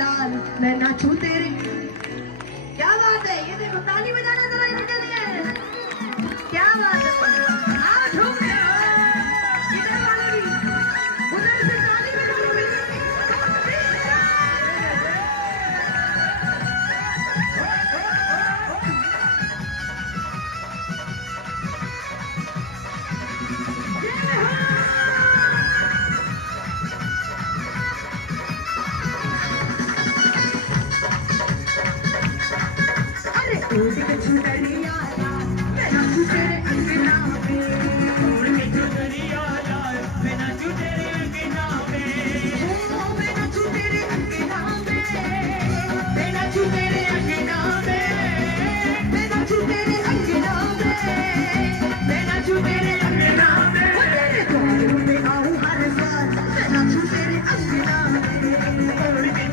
लाल मैं नाचूं तेरे। क्या बात है, ये देखो ताली बजाना जरा इनके लिए, क्या बात है। आओ झूम रहे हो, इधर वाले भी, उधर से ताली बजाओ मिलकर। उड़ के चुनरिया लाल मैं नाचूं तेरे अंगना में। उड़ के चुनरिया लाल मैं नाचूं तेरे अंगना में। ओ मैं नाचूं तेरे अंगना में, मैं नाचूं तेरे अंगना में, मैं नाचूं तेरे अंगना में, मैं नाचूं तेरे अंगना में। ओ तेरे द्वार पे आऊं हर साल मैं नाचूं तेरे अंगना में। उड़ के